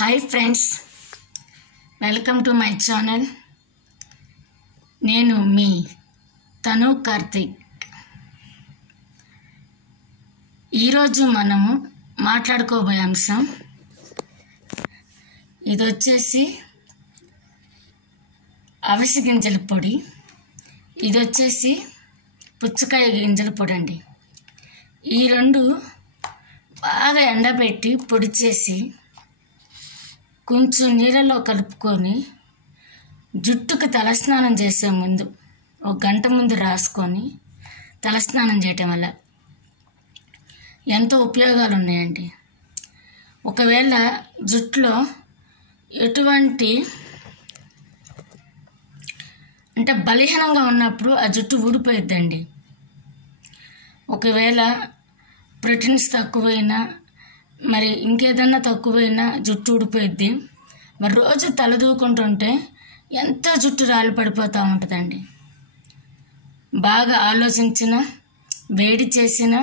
Hi friends, welcome to my channel. నేను మీ తను కార్తిక్. ఈరోజు మనము మాట్లాడుకోబోయే అంశం ఇది వచ్చేసి అవిసె గింజల పొడి, ఇది వచ్చేసి పుచ్చకాయ గింజల పొడి అండి. ఈ రెండు బాగా ఎండబెట్టి పొడి చేసి కొంచెం నీళ్ళలో కలుపుకొని జుట్టుకు తలస్నానం చేసే ముందు ఒక గంట ముందు రాసుకొని తలస్నానం చేయటం వల్ల ఎంతో ఉపయోగాలు ఉన్నాయండి. ఒకవేళ జుట్టులో ఎటువంటి అంటే బలహీనంగా ఉన్నప్పుడు ఆ జుట్టు ఊడిపోయిద్దండి. ఒకవేళ ప్రోటీన్స్ తక్కువైనా మరి ఇంకేదన్నా తక్కువైనా జుట్టు ఊడిపోయిద్ది. మరి రోజు తలదూకుంటుంటే ఎంతో జుట్టు రాళ్ళు పడిపోతూ ఉంటుందండి. బాగా ఆలోచించిన, వేడి చేసిన,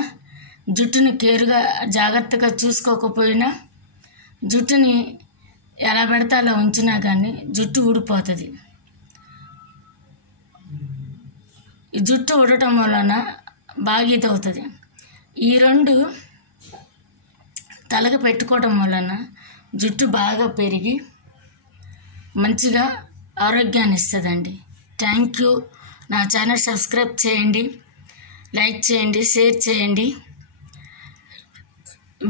జుట్టుని కేరుగా జాగ్రత్తగా చూసుకోకపోయినా, జుట్టుని ఎలా పెడితే అలా ఉంచినా కానీ జుట్టు ఊడిపోతుంది. ఈ జుట్టు ఊడటం వలన బాగా ఇది అవుతుంది. ఈ రెండు తలకు పెట్టుకోవడం వలన జుట్టు బాగా పెరిగి మంచిగా ఆరోగ్యాన్ని ఇస్తుందండి. Thank you. నా ఛానల్ సబ్స్క్రైబ్ చేయండి, లైక్ చేయండి, షేర్ చేయండి,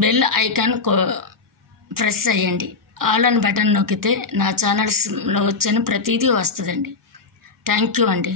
బెల్ ఐకాన్ ప్రెస్ చేయండి. ఆల్ అని బటన్ నొక్కితే నా ఛానల్స్లో వచ్చిన ప్రతిదీ వస్తుందండి. థ్యాంక్ యూ అండి.